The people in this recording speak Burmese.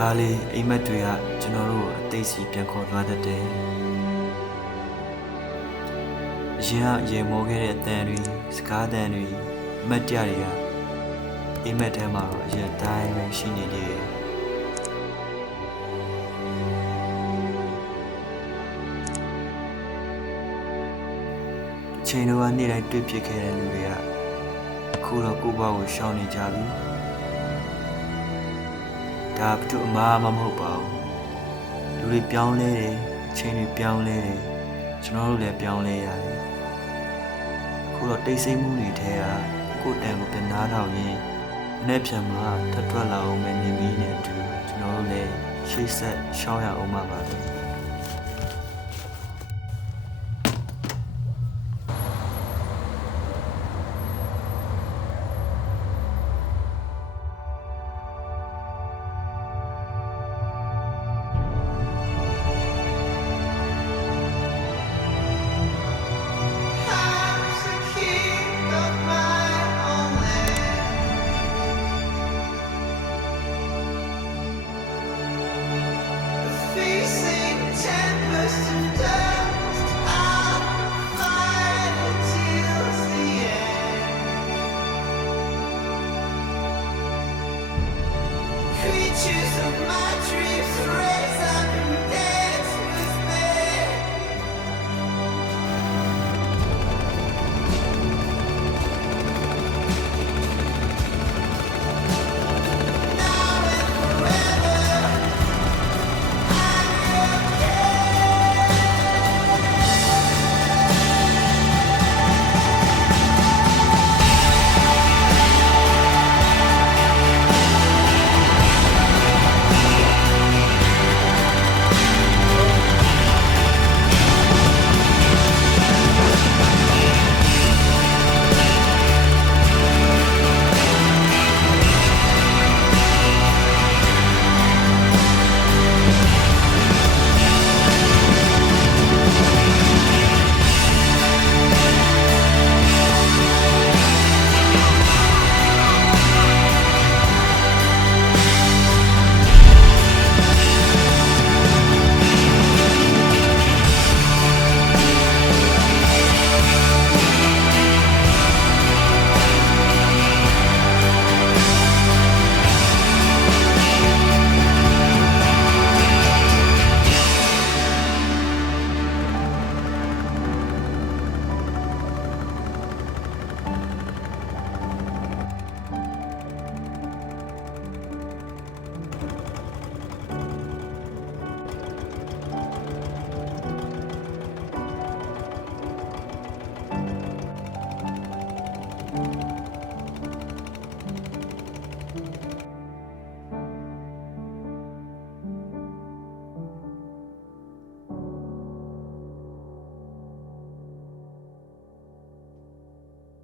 ခါလေးအိမ်မက်တွေကကျွန်တော်တို့အသိစီပြန်ခေါ်သွားတတ်တယ်အရင်ကရေမိုးခဲ့တဲ့အတန်တွေစကားတန်တွေအမတ်တရတွေကအိမ်မက်ထဲမှာတော့အရင်တိုင်းပဲရှိနေသေးတယ်ချိန်တော့နေ့တိုင်းတွေ့ဖြစ်ခဲ့တဲ့လူတွေကအခုတော့ကိုယ့်ဘဝကိုရှောင်နေကြပြီဒါဘယ်သူအမှားမှမဟုတ်ပါဘူးလူတွေပြောင်းလဲတယ်ချိန်တွေပြောင်းလဲတယ်ကျွန်တော်တို့လည်းပြောင်းလဲရတယ်အခုတော့တိတ်ဆိတ်မှုတွေထဲကကိုယ်တန်ကိုပြန်နားထောင်ရင်းမနေ့ပြန်မှာထပ်ထွက်လာအောင်မယ်နေမီးနဲ့အတူကျွန်တော်တို့လည်းရှေ့ဆက်ရှောင်းရအောင်ပါပဲCreatures of my dreams race